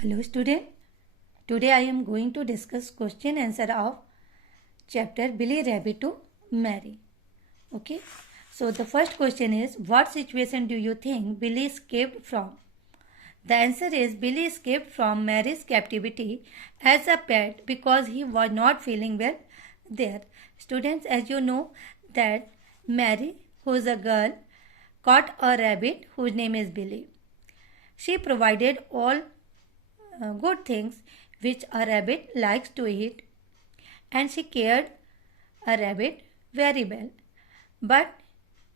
Hello student. Today I am going to discuss question answer of chapter Billy Rabbit to Mary. Okay. So the first question is, what situation do you think Billy escaped from? The answer is Billy escaped from Mary's captivity as a pet because he was not feeling well there. Students, as you know that Mary, who is a girl, caught a rabbit whose name is Billy. She provided all good things which a rabbit likes to eat, and she cared a rabbit very well. But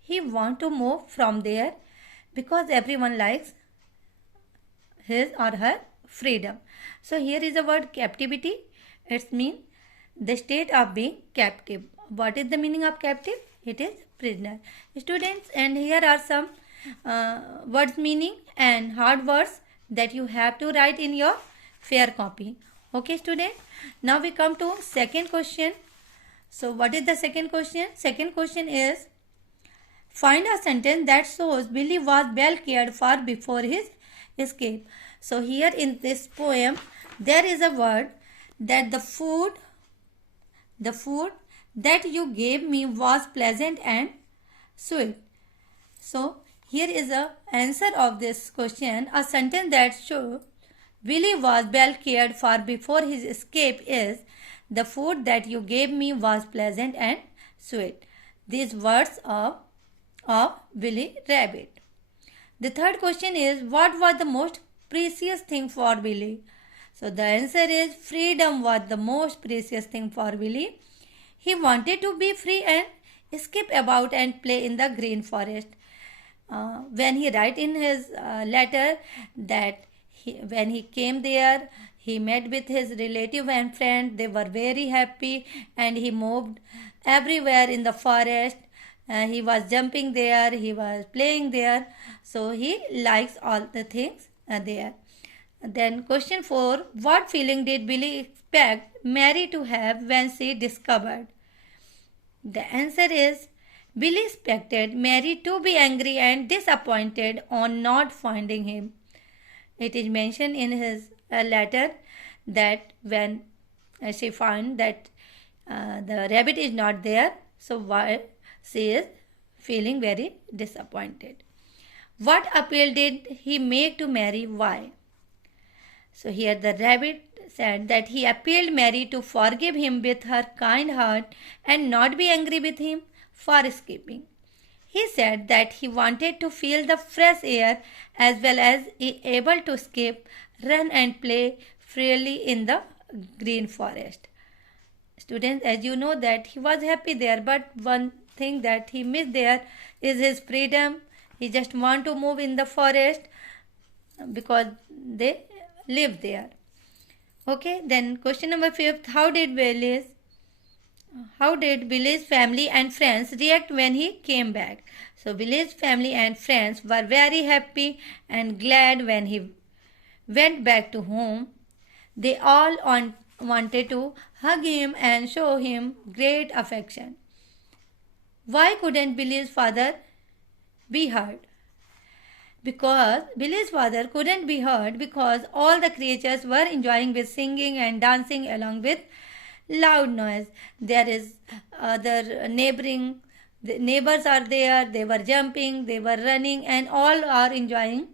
he want to move from there because everyone likes his or her freedom. So here is the word captivity. It means the state of being captive. What is the meaning of captive? It is prisoner. Students, and here are some words meaning and hard words that you have to write in your fair copy. Okay student, now we come to second question. So what is the second question? Second question is, find a sentence that shows Billy was well cared for before his escape. So here in this poem there is a word that the food that you gave me was pleasant and sweet. So here is the answer of this question. A sentence that shows Billy was well cared for before his escape is, the food that you gave me was pleasant and sweet. These words of Billy Rabbit. The third question is, what was the most precious thing for Billy? So the answer is, freedom was the most precious thing for Billy. He wanted to be free and skip about and play in the green forest. When he write in his letter that when he came there, he met with his relative and friend. They were very happy and he moved everywhere in the forest. He was jumping there, he was playing there. So he likes all the things there. Then question 4, what feeling did Billy expect Mary to have when she discovered? The answer is, Billy expected Mary to be angry and disappointed on not finding him. It is mentioned in his letter that when she found that the rabbit is not there, so why she is feeling very disappointed. What appeal did he make to Mary? Why? So here the rabbit said that he appealed Mary to forgive him with her kind heart and not be angry with him for escaping. He said that he wanted to feel the fresh air as well as be able to escape, run and play freely in the green forest. Students, as you know that he was happy there, but one thing that he missed there is his freedom. He just want to move in the forest because they live there. Okay, then question number 5, how did Billy's family and friends react when he came back? So Billy's family and friends were very happy and glad when he went back to home. They all wanted to hug him and show him great affection. Why couldn't Billy's father be heard? Because Billy's father couldn't be heard because all the creatures were enjoying with singing and dancing along with loud noise. There is other the neighbors are there, they were jumping, they were running and all are enjoying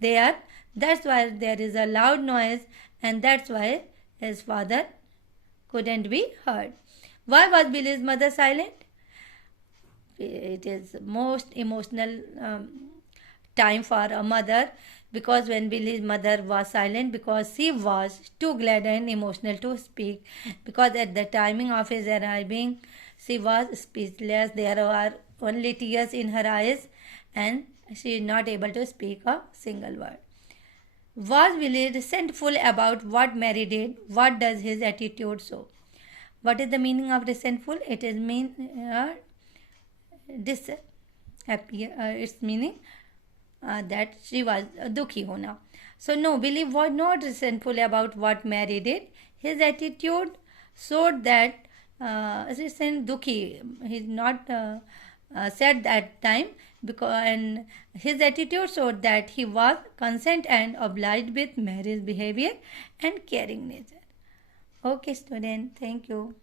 there. That's why there is a loud noise and that's why his father couldn't be heard. Why was Billy's mother silent? It is most emotional time for a mother, because when Billy's mother was silent because she was too glad and emotional to speak, because at the timing of his arriving she was speechless. There were only tears in her eyes and she is not able to speak a single word. Was Billy resentful about what Mary did? What does his attitude show? What is the meaning of resentful? It is its meaning that she was dukhi hona. So no, Billy was not resentful about what Mary did. His attitude showed that dukhi. He is not sad that time. and his attitude showed that he was consent and obliged with Mary's behavior and caring nature. Okay, student, thank you.